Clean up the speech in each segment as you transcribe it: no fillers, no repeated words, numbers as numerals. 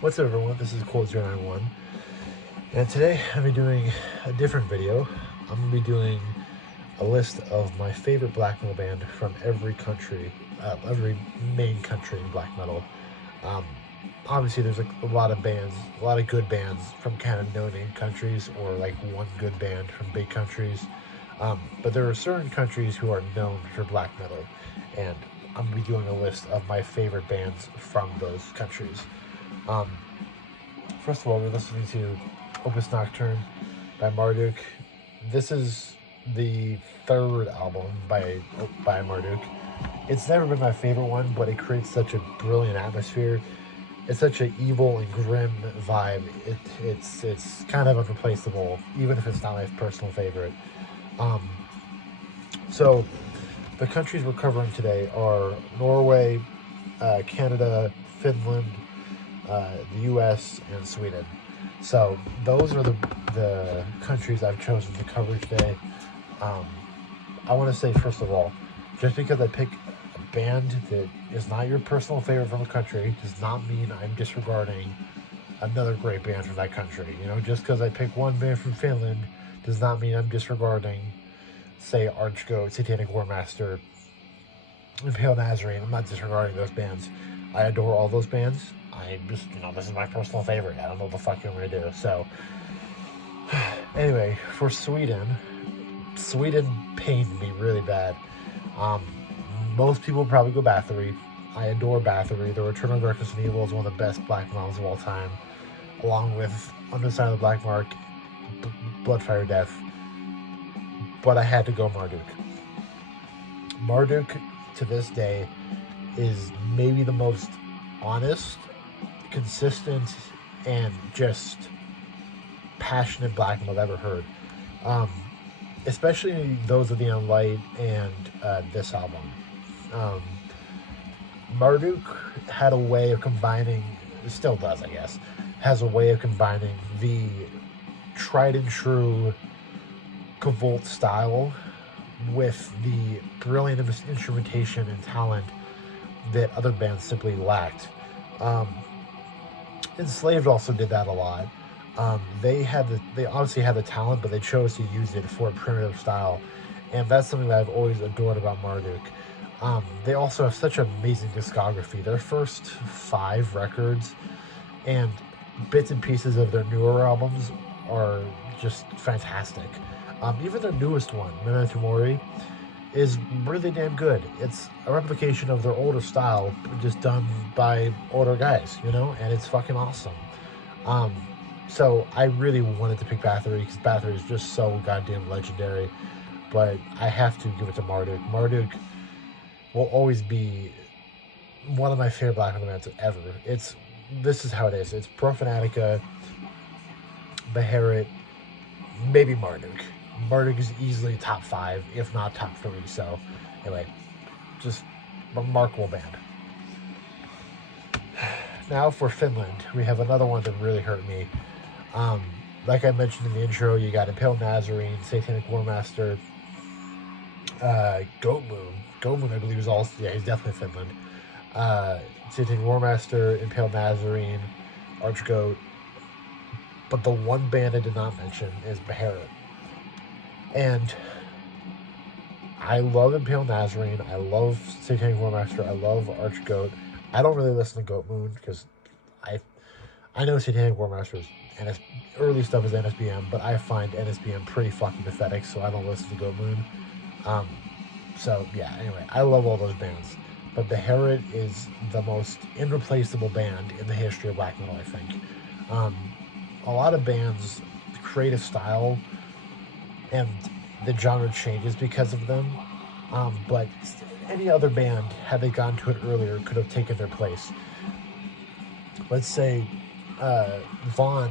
What's up everyone, this is Cold091, and today I'm going to be doing a different video. I'm going to be doing a list of my favorite black metal band from every country, every main country in black metal. Um, Obviously there's a lot of bands, a lot of good bands from kind of no-name countries, or like one good band from big countries. But there are certain countries who are known for black metal, and I'm going to be doing a list of my favorite bands from those countries. Um, First of all, we're listening to Opus Nocturne by Marduk. This is the third album by Marduk. It's never been my favorite one, but it creates such a brilliant atmosphere. It's such an evil and grim vibe. It's kind of unreplaceable, even if it's not my personal favorite. Um, so the countries we're covering today are Norway, Canada, Finland, the U.S. and Sweden. So those are the countries I've chosen to cover today. I want to say, first of all, just because I pick a band that is not your personal favorite from a country does not mean I'm disregarding another great band from that country. You know, just because I pick one band from Finland does not mean I'm disregarding, say, Archgoat, Satanic Warmaster, Impale Nazarene. I'm not disregarding those bands. I adore all those bands. I just, this is my personal favorite. I don't know what the fuck I'm going to do. So, anyway, for Sweden pained me really bad. Most people probably go Bathory. I adore Bathory. The Return of Darkness and Evil is one of the best black melons of all time, along with Underside of the Black Mark, Bloodfire Death. But I had to go Marduk. Marduk, to this day, is maybe the most honest, consistent, and just passionate black metal I've ever heard. Especially those of the Light and this album. Marduk had a way of combining, still does I guess, has a way of combining the tried and true Cavolt style with the brilliant instrumentation and talent that other bands simply lacked. Enslaved also did that a lot. They obviously had the talent, but they chose to use it for a primitive style, and that's something that I've always adored about Marduk. They also have such an amazing discography. Their first 5 records and bits and pieces of their newer albums are just fantastic. Even their newest one, Memento Mori, is really damn good. It's a replication of their older style, just done by older guys, and it's fucking awesome. So I really wanted to pick Bathory because Bathory is just so goddamn legendary, but I have to give it to Marduk. Marduk will always be one of my favorite black metal bands ever. This is how it is. It's Profanatica, Beherit, maybe Marduk. Marduk is easily top 5, if not top 3. So, anyway, just remarkable band. Now for Finland, we have another one that really hurt me. Like I mentioned in the intro, you got Impale Nazarene, Satanic Warmaster, Goat Moon. Goat Moon, I believe, is also, yeah, he's definitely Finland. Satanic Warmaster, Impale Nazarene, Archgoat. But the one band I did not mention is Beherit. And I love Impale Nazarene, I love Satanic Warmaster, I love Archgoat. I don't really listen to Goat Moon because I know Satanic Warmaster's early stuff is NSBM, but I find NSBM pretty fucking pathetic, so I don't listen to Goat Moon. So yeah, anyway, I love all those bands, but Beherit is the most irreplaceable band in the history of black metal, I think. A lot of bands create a style and the genre changes because of them, but any other band, had they gone to it earlier, could have taken their place. Let's say Vaughn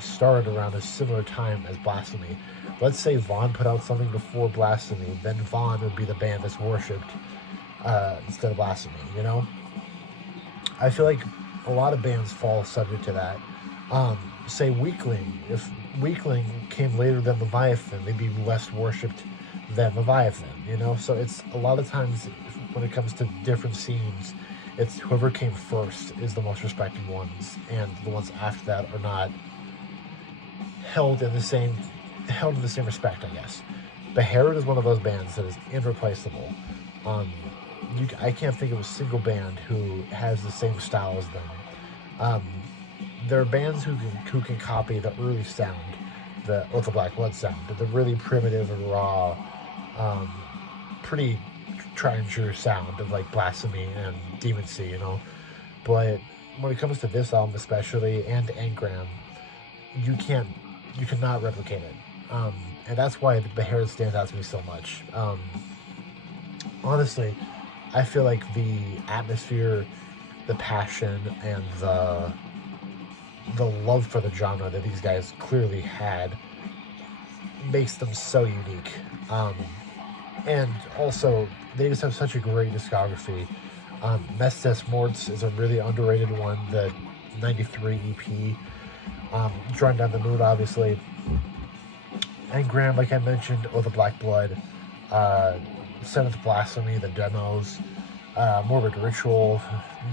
started around a similar time as Blasphemy. Let's say Vaughn put out something before Blasphemy, then Vaughn would be the band that's worshipped instead of Blasphemy, I feel like a lot of bands fall subject to that. Say Weakling. If Weakling came later than Leviathan, they'd be less worshipped than Leviathan, So it's a lot of times when it comes to different scenes, It's whoever came first is the most respected ones, and the ones after that are not held in the same respect, I guess. Beherit is one of those bands that is irreplaceable. I can't think of a single band who has the same style as them. Um, there are bands who can copy the early sound, the Black Blood sound, the really primitive and raw, um, pretty tried and true sound of like Blasphemy and Demon Sea, you know. But when it comes to this album especially, and Engram, you can't you cannot replicate it. And that's why the Beherit stands out to me so much. Honestly, I feel like the atmosphere, the passion, and the love for the genre that these guys clearly had makes them so unique. And also, they just have such a great discography. Mestes Morts is a really underrated one, the 93 EP. Drawn Down the Moon, obviously. And Graham, like I mentioned, Oh the Black Blood, Seventh Blasphemy, the demos, Morbid Ritual,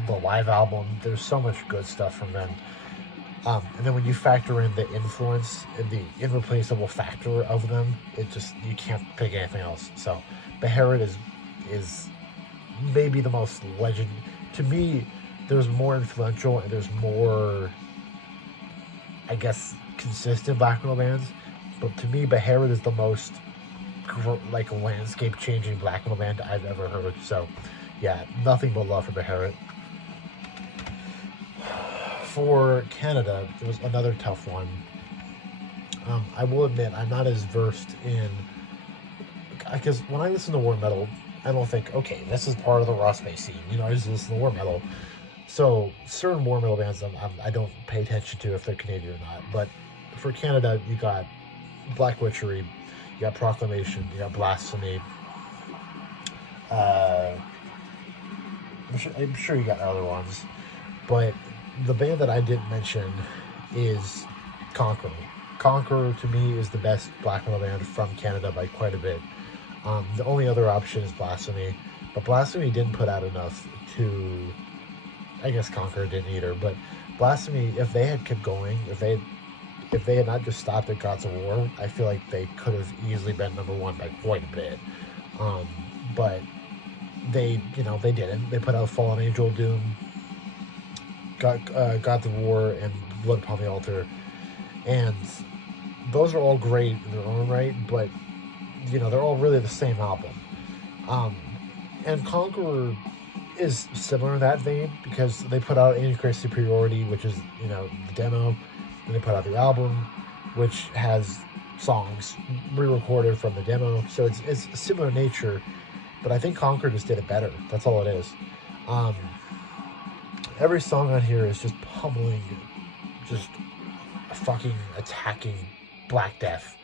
the live album. There's so much good stuff from them. And then when you factor in the influence and the irreplaceable factor of them, you can't pick anything else. So Beherit is maybe the most legend. To me, there's more influential and there's more, I guess, consistent black metal bands. But to me, Beherit is the most like landscape-changing black metal band I've ever heard. So yeah, nothing but love for Beherit. For Canada, it was another tough one. I will admit, I'm not as versed in... Because when I listen to war metal, I don't think, okay, this is part of the raw space scene. You know, I just listen to war metal. So certain war metal bands I don't pay attention to if they're Canadian or not. But for Canada, you got Black Witchery, you got Proclamation, you got Blasphemy. I'm sure you got other ones. But the band that I didn't mention is Conqueror. Conqueror, to me, is the best black metal band from Canada by quite a bit. The only other option is Blasphemy, but Blasphemy didn't put out enough to... I guess Conqueror didn't either, but Blasphemy, if they had kept going, if they had not just stopped at Gods of War, I feel like they could have easily been number one by quite a bit. But they didn't. They put out Fallen Angel, Doom, Gods of War, and Blood Upon the Altar, and those are all great in their own right, but they're all really the same album. And Conqueror is similar in that vein because they put out Antichrist Superiority, which is the demo, and they put out the album, which has songs re-recorded from the demo. So it's similar nature, but I think Conqueror just did it better. That's all it is. Every song on here is just pummeling, just fucking attacking Black Death.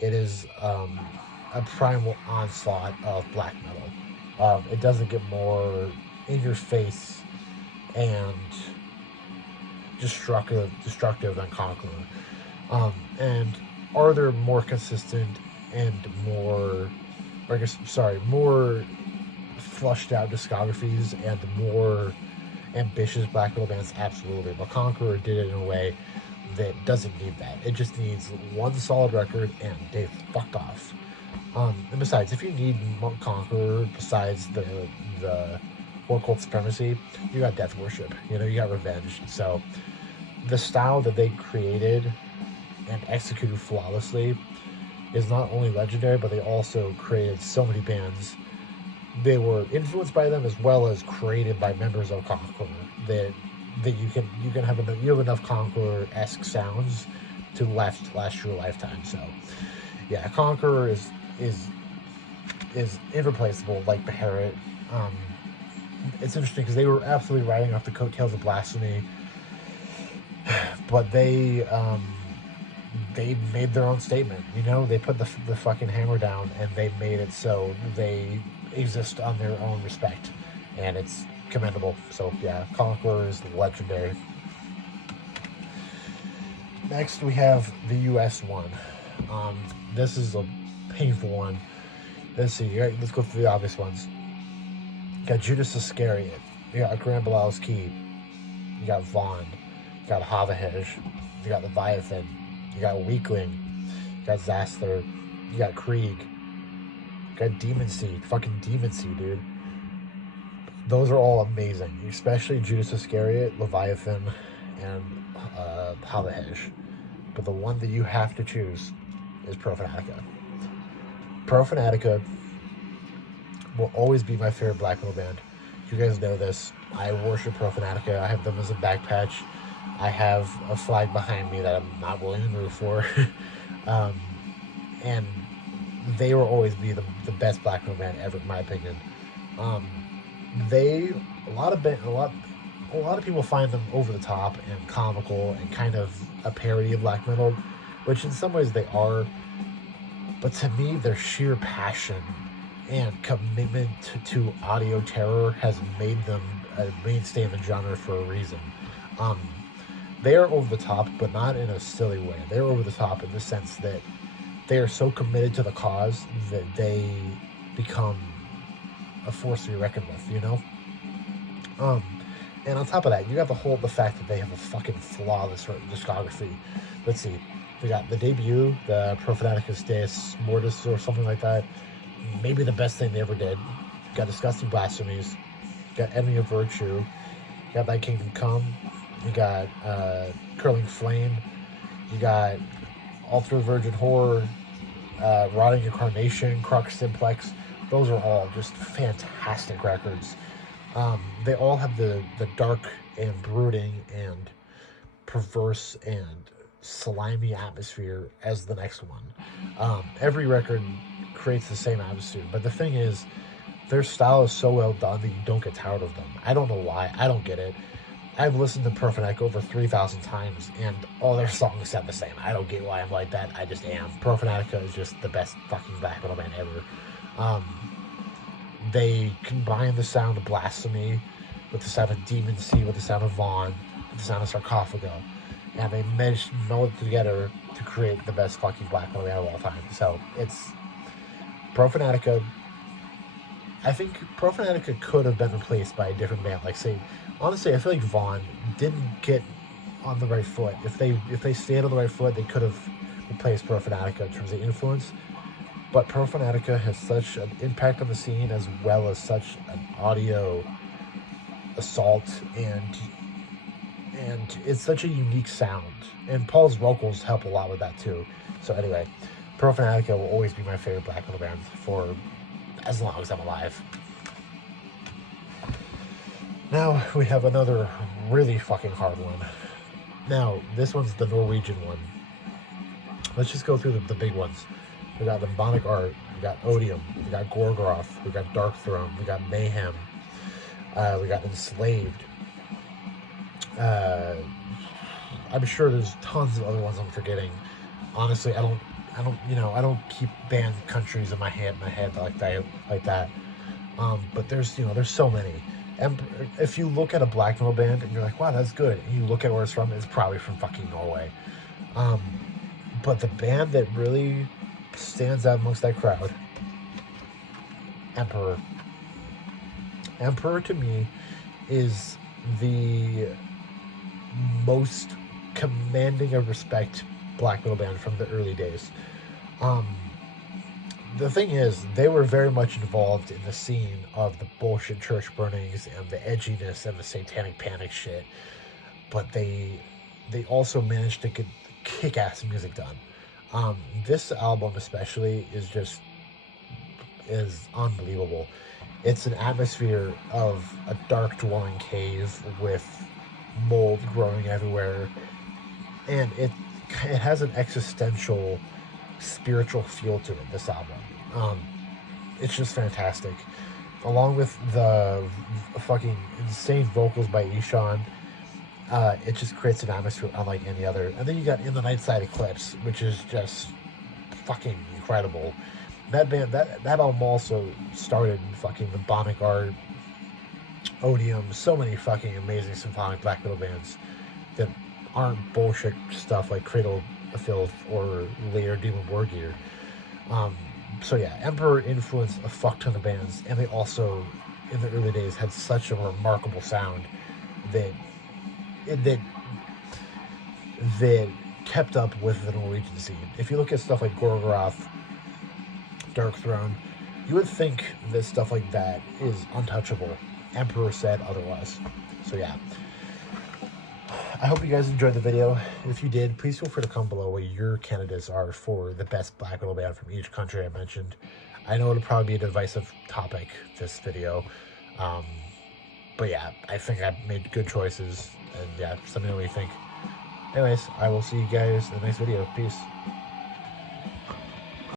It is a primal onslaught of black metal. It doesn't get more in your face and destructive than Conqueror. And are there more consistent and more flushed out discographies and more ambitious black metal bands? Absolutely. But Conqueror did it in a way that doesn't need that. It just needs one solid record and they fucked off. And besides, if you need Conqueror besides the War Cult Supremacy, you got Death Worship, you got Revenge. So the style that they created and executed flawlessly is not only legendary, but they also created so many bands. They were influenced by them as well as created by members of Conqueror that you have enough Conqueror-esque sounds to last you a lifetime. So yeah, Conqueror is irreplaceable, like Beherit. It's interesting because they were absolutely riding off the coattails of Blasphemy, but they made their own statement. They put the fucking hammer down and they made it so they exist on their own respect, and it's commendable. So yeah, Conqueror is legendary. Next we have the US one. This is a painful one. Let's see. Let's go through the obvious ones. Got Judas Iscariot. You got Grambalowski, you got Vaughn, you got Havahej, you got Leviathan, you got Weakling, you got Zastler, you got Krieg, you got Demon Seed, fucking Demon Seed, dude. Those are all amazing, especially Judas Iscariot, Leviathan, and Havahej. But the one that you have to choose is Profanatica. Profanatica will always be my favorite black metal band. You guys know this. I worship Profanatica. I have them as a back patch. I have a flag behind me that I'm not willing to move for. And they will always be the best black metal band ever, in my opinion. A lot of people find them over the top and comical and kind of a parody of black metal, which in some ways they are. But to me, their sheer passion and commitment to audio terror has made them a mainstay in the genre for a reason. They are over the top, but not in a silly way. They're over the top in the sense that they are so committed to the cause that they become a force to be reckoned with, you know? And on top of that, you got the fact that they have a fucking flawless discography. Let's see, they got the debut, the Profanaticus Deus Mortis or something like that. Maybe the best thing they ever did. You got Disgusting Blasphemies, you got Enemy of Virtue, you got Thy Kingdom Come, you got Curling Flame, you got Altar of the Virgin Horror, Rotting Incarnation, Crux Simplex. Those are all just fantastic records. They all have the dark and brooding and perverse and slimy atmosphere as the next one. Every record creates the same atmosphere, but the thing is, their style is so well done that you don't get tired of them. I don't know why. I don't get it. I've listened to Profanatica over 3,000 times, and all their songs sound the same. I don't get why I'm like that. I just am. Profanatica is just the best fucking black metal band ever. They combine the sound of Blasphemy with the sound of Demon Seed, with the sound of Vaughn, with the sound of Sarcophago, and they meld it together to create the best fucking black metal band of all time. So it's Profanatica. I think Profanatica could have been replaced by a different band. Like, say, honestly, I feel like Vaughn didn't get on the right foot. If they stayed on the right foot, they could have replaced Profanatica in terms of influence. But Profanatica has such an impact on the scene, as well as such an audio assault, and it's such a unique sound. And Paul's vocals help a lot with that too. So anyway, Profanatica will always be my favorite black metal band for as long as I'm alive. Now we have another really fucking hard one. Now, this one's the Norwegian one. Let's just go through the big ones. We got Demonic Art, we got Odium, we got Gorgoroth, we got Dark Throne, we got Mayhem, we got Enslaved. I'm sure there's tons of other ones I'm forgetting. Honestly, I don't keep band countries in my head like that. But there's so many. And if you look at a black metal band and you're like, wow, that's good, and you look at where it's from, it's probably from fucking Norway. But the band that really stands out amongst that crowd, Emperor. Emperor to me is the most commanding of respect black metal band from the early days. The thing is, they were very much involved in the scene of the bullshit church burnings and the edginess and the satanic panic shit, but they also managed to get kick-ass music done. This album especially is unbelievable. It's an atmosphere of a dark dwelling cave with mold growing everywhere, and it has an existential, spiritual feel to it, this album. It's just fantastic. Along with the fucking insane vocals by Ishan, it just creates an atmosphere unlike any other. And then you got In the Night Side Eclipse, which is just fucking incredible. That band, that album also started fucking the Demonic Art, Odium, so many fucking amazing symphonic black metal bands that aren't bullshit stuff like Cradle of Filth or later Demon Wargear. So yeah, Emperor influenced a fuck ton of bands, and they also in the early days had such a remarkable sound that that that kept up with the Norwegian scene. If you look at stuff like Gorgoroth, Dark Throne, you would think that stuff like that is untouchable. Emperor said otherwise. So yeah. I hope you guys enjoyed the video. If you did, please feel free to comment below what your candidates are for the best black metal band from each country I mentioned. I know it'll probably be a divisive topic, this video. But yeah, I think I made good choices. And yeah, just let me know what you think. Anyways, I will see you guys in the next video. Peace.